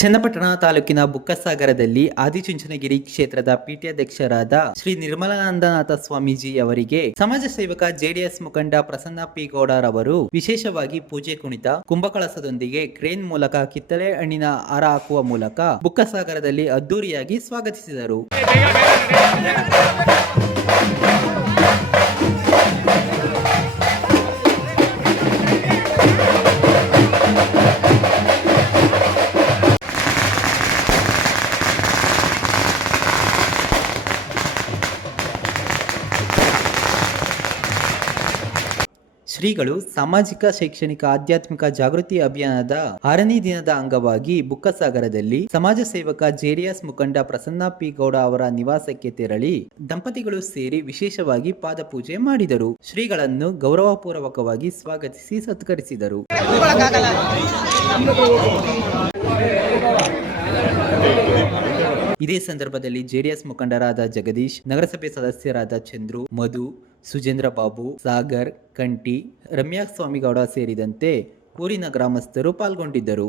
ಚನ್ನಪಟ್ಟಣ ತಾಲೂಕಿನ ಬುಕ್ಕಸಾಗರದಲ್ಲಿ ಆದಿಚುಂಚನಗಿರಿ ಕ್ಷೇತ್ರದ ಪೀಠಾಧ್ಯಕ್ಷರಾದ ಶ್ರೀ ನಿರ್ಮಲಾನಂದನಾಥ ಸ್ವಾಮೀಜಿ ಅವರಿಗೆ ಸಮಾಜ ಸೇವಕ ಜೆಡಿಎಸ್ ಮುಖಂಡ ಪ್ರಸನ್ನ ಪಿ ಗೌಡರವರು ವಿಶೇಷವಾಗಿ ಪೂಜೆ ಕುಣಿತ ಕುಂಭಕಳಸದೊಂದಿಗೆ ಕ್ರೇನ್ ಮೂಲಕ ಕಿತ್ತಳೆ ಹಣ್ಣಿನ ಹಾರ ಹಾಕುವ ಮೂಲಕ ಬುಕ್ಕಸಾಗರದಲ್ಲಿ ಅದ್ದೂರಿಯಾಗಿ ಸ್ವಾಗತಿಸಿದರು. ಶ್ರೀಗಳು ಸಾಮಾಜಿಕ ಶೈಕ್ಷಣಿಕ ಆಧ್ಯಾತ್ಮಿಕ ಜಾಗೃತಿ ಅಭಿಯಾನದ 6ನೇ ದಿನದ ಅಂಗವಾಗಿ ಬುಕ್ಕಸಾಗರದಲ್ಲಿ ಸಮಾಜ ಸೇವಕ ಜೆಡಿಎಸ್ ಮುಖಂಡ ಪ್ರಸನ್ನ ಪಿ ಗೌಡ ಅವರ ನಿವಾಸಕ್ಕೆ ತೆರಳಿ ದಂಪತಿಗಳು ಸೇರಿ ವಿಶೇಷವಾಗಿ ಪಾದಪೂಜೆ ಮಾಡಿದರು. ಶ್ರೀಗಳನ್ನು ಗೌರವಪೂರ್ವಕವಾಗಿ ಸ್ವಾಗತಿಸಿ ಸತ್ಕರಿಸಿದರು. ಇದೇ ಸಂದರ್ಭದಲ್ಲಿ ಜೆಡಿಎಸ್ ಮುಖಂಡರಾದ ಜಗದೀಶ್, ನಗರಸಭೆ ಸದಸ್ಯರಾದ ಚಂದ್ರು, ಮಧು, ಸುಜೇಂದ್ರ ಬಾಬು, ಸಾಗರ್, ಕಂಟಿ, ರಮ್ಯಾ ಸ್ವಾಮಿಗೌಡ ಸೇರಿದಂತೆ ಊರಿನ ಗ್ರಾಮಸ್ಥರು ಪಾಲ್ಗೊಂಡಿದ್ದರು.